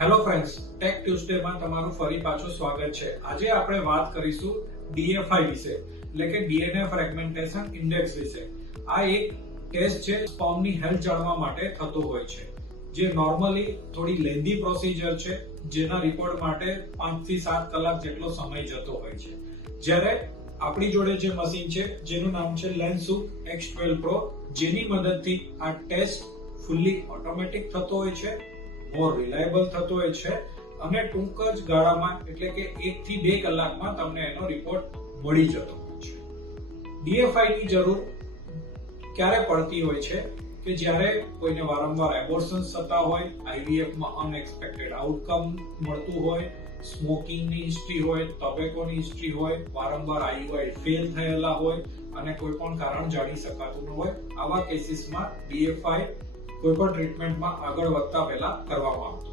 Hello friends, tech Tuesday માં તમારું ફરી પાછું સ્વાગત છે. આજે આપણે વાત કરીશું DFI વિશે, એટલે કે DNA ફ્રેગમેન્ટેશન ઇન્ડેક્સ વિશે. આ એક ટેસ્ટ છે સ્પર્મની હેલ્થ જાણવા માટે થતો હોય છે, જે નોર્મલી થોડી લેન્ધી પ્રોસિજર છે, જેના રિપોર્ટ માટે 5 થી 7 કલાક જેટલો સમય જતો હોય છે. જ્યારે આપણી જોડે જે મશીન છે જેનું નામ છે લેન્સુક X12 Pro, જેની મદદથી આ ટેસ્ટ ફુલ્લી ઓટોમેટિક થતો હોય છે, મોર રિલાયબલ થતો હોય છે અને ટૂંક જ ગાળામાં એટલે કે 1 થી 2 કલાકમાં તમને એનો રિપોર્ટ મળી જતો હોય છે. DFI ની જરૂર ક્યારે પડતી હોય છે કે જ્યારે કોઈને વારંવાર એબોર્શન્સ થતા હોય, IVF માં અનએક્સપેક્ટેડ આઉટકમ મળતું હોય, સ્મોકિંગની હિસ્ટ્રી હોય, ટોબેકોની હિસ્ટ્રી હોય, વારંવાર IUI ફેલ થયેલા હોય અને કોઈ પણ કારણ જાણી શકાતું ન હોય. આવા કેસીસમાં DFI કોઈ પણ ટ્રીટમેન્ટમાં આગળ વધતા પહેલા કરવામાં આવતું